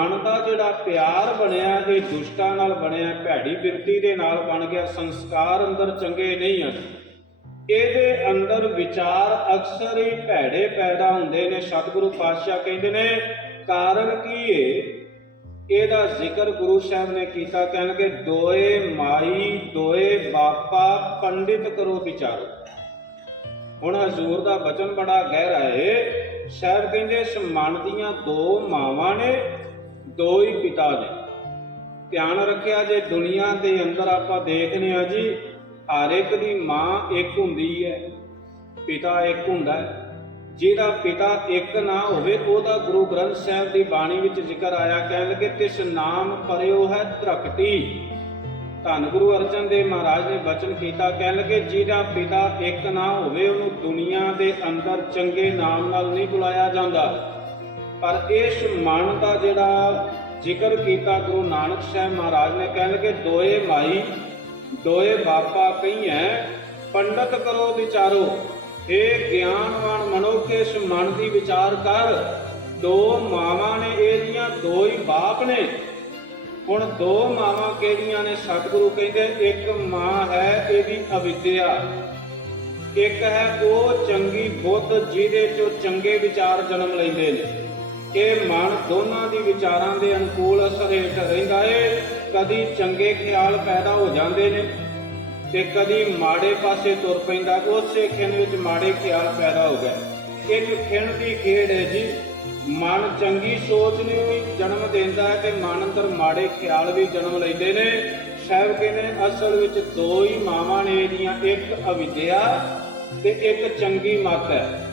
ਮਨ ਦਾ ਜਿਹੜਾ ਪਿਆਰ ਬਣਿਆ ਇਹ ਦੁਸ਼ਟਾਂ ਨਾਲ ਬਣਿਆ, ਭੈੜੀ ਬਿਰਤੀ ਦੇ ਨਾਲ ਬਣ ਗਿਆ, ਸੰਸਕਾਰ ਅੰਦਰ ਚੰਗੇ ਨਹੀਂ ਹਨ। ਇਹਦੇ ਅੰਦਰ ਵਿਚਾਰ ਅਕਸਰ ਹੀ ਭੈੜੇ ਪੈਦਾ ਹੁੰਦੇ ਨੇ, ਸਤਿਗੁਰੂ ਪਾਤਸ਼ਾਹ ਕਹਿੰਦੇ ਨੇ, ਕਾਰਨ ਕੀ ਹੈ ਇਹਦਾ ਜ਼ਿਕਰ ਗੁਰੂ ਸਾਹਿਬ ਨੇ ਕੀਤਾ, ਕਹਿਣਗੇ, ਦੋਏ ਮਾਈ, ਦੋਏ ਬਾਪਾ ਪੰਡਿਤ ਕਰੋ ਵਿਚਾਰੋ। ਹੁਣ ਹਜ਼ੂਰ ਦਾ ਬਚਨ ਬੜਾ ਗਹਿਰਾ ਏ। ਸਾਹਿਬ ਕਹਿੰਦੇ, ਇਸ ਮਨ ਦੀਆਂ ਦੋ ਮਾਵਾਂ ਨੇ ਦੋ ਹੀ ਪਿਤਾ ਨੇ। ਧਿਆਨ ਰੱਖਿਆ ਜੇ ਦੁਨੀਆ ਦੇ ਅੰਦਰ ਆਪਾਂ ਦੇਖਦੇ ਹਾਂ ਜੀ, ਹਰ ਇੱਕ ਦੀ ਮਾਂ ਇੱਕ ਹੁੰਦੀ ਹੈ, ਪਿਤਾ ਇੱਕ ਹੁੰਦਾ ਹੈ। ਜਿਹਦਾ ਪਿਤਾ ਇੱਕ ਨਾ ਹੋਵੇ, ਉਹਦਾ ਗੁਰੂ ਗ੍ਰੰਥ ਸਾਹਿਬ ਦੀ ਬਾਣੀ ਵਿੱਚ ਜ਼ਿਕਰ ਆਇਆ, ਕਹਿਣ ਲੱਗੇ, ਤਿਸ ਨਾਮ ਪਰਿਓ ਹੈ ਧਰਕਤੀ ਧੰਨ ਗੁਰੂ ਅਰਜਨ ਦੇਵ ਮਹਾਰਾਜ ਨੇ ਬਚਨ ਕੀਤਾ, ਕਹਿਣ ਲੱਗੇ, ਜਿਹਦਾ ਪਿਤਾ ਇੱਕ ਨਾ ਹੋਵੇ, ਉਹਨੂੰ ਦੁਨੀਆ ਦੇ ਅੰਦਰ ਚੰਗੇ ਨਾਮ ਨਾਲ ਨਹੀਂ ਬੁਲਾਇਆ ਜਾਂਦਾ। ਪਰ ਇਸ ਮਨ ਦਾ ਜਿਹੜਾ ਜ਼ਿਕਰ ਕੀਤਾ ਗੁਰੂ ਨਾਨਕ ਸਾਹਿਬ ਮਹਾਰਾਜ ਨੇ, ਕਹਿਣ ਲੱਗੇ, ਦੋਏ ਮਾਈ, ਦੋਏ ਬਾਪਾ ਕਹੀਐ ਪੰਡਤ ਕਰੋ ਵਿਚਾਰੋ। ਇਹ ਗਿਆਨਵਾਨ ਮਨੁੱਖ ਇਸ ਮਨ ਦੀ ਵਿਚਾਰ ਕਰ। ਦੋ ਮਾਵਾਂ ਨੇ ਇਹਦੀਆਂ ਦੋ ਹੀ ਬਾਪ ਨੇ। ਹੁਣ ਦੋ ਮਾਵਾਂ ਕਿਹੜੀਆਂ ਨੇ? ਸਤਿਗੁਰੂ ਕਹਿੰਦੇ, ਇੱਕ ਮਾਂ ਹੈ ਇਹਦੀ ਅਵਿਦਿਆ। ਇੱਕ ਹੈ ਉਹ ਚੰਗੀ ਬੁੱਧ ਜਿਹਦੇ ਚੋਂ ਚੰਗੇ ਵਿਚਾਰ ਜਨਮ ਲੈਂਦੇ ਨੇ। ਇਹ ਮਨ ਦੋਨਾਂ ਦੀ ਵਿਚਾਰਾਂ ਦੇ ਅਨੁਕੂਲ ਅਸਰ ਹੇਠ ਰਹਿੰਦਾ ਏ। ਕਦੀ ਚੰਗੇ ਖਿਆਲ ਪੈਦਾ ਹੋ ਜਾਂਦੇ ਨੇ ਤੇ ਕਦੀ ਮਾੜੇ ਪਾਸੇ ਤੁਰ ਪੈਂਦਾ। ਉਸੇ ਖਿਣ ਵਿੱਚ ਮਾੜੇ ਖਿਆਲ ਪੈਦਾ ਹੋ ਗਏ। ਇੱਕ ਖਿਣ ਦੀ ਖੇਡ ਹੈ ਜੀ। ਮਨ ਚੰਗੀ ਸੋਚ ਨੂੰ ਵੀ ਜਨਮ ਦਿੰਦਾ ਹੈ ਤੇ ਮਨ ਅੰਦਰ ਮਾੜੇ ਖਿਆਲ ਵੀ ਜਨਮ ਲੈਂਦੇ ਨੇ। ਸਾਹਿਬ ਕਹਿੰਦੇ ਅਸਲ ਵਿੱਚ ਦੋ ਹੀ ਮਾਵਾਂ ਨੇ ਇਹਦੀਆਂ, ਇੱਕ ਅਵਿਦਿਆ ਤੇ ਇੱਕ ਚੰਗੀ ਮੱਤ ਹੈ।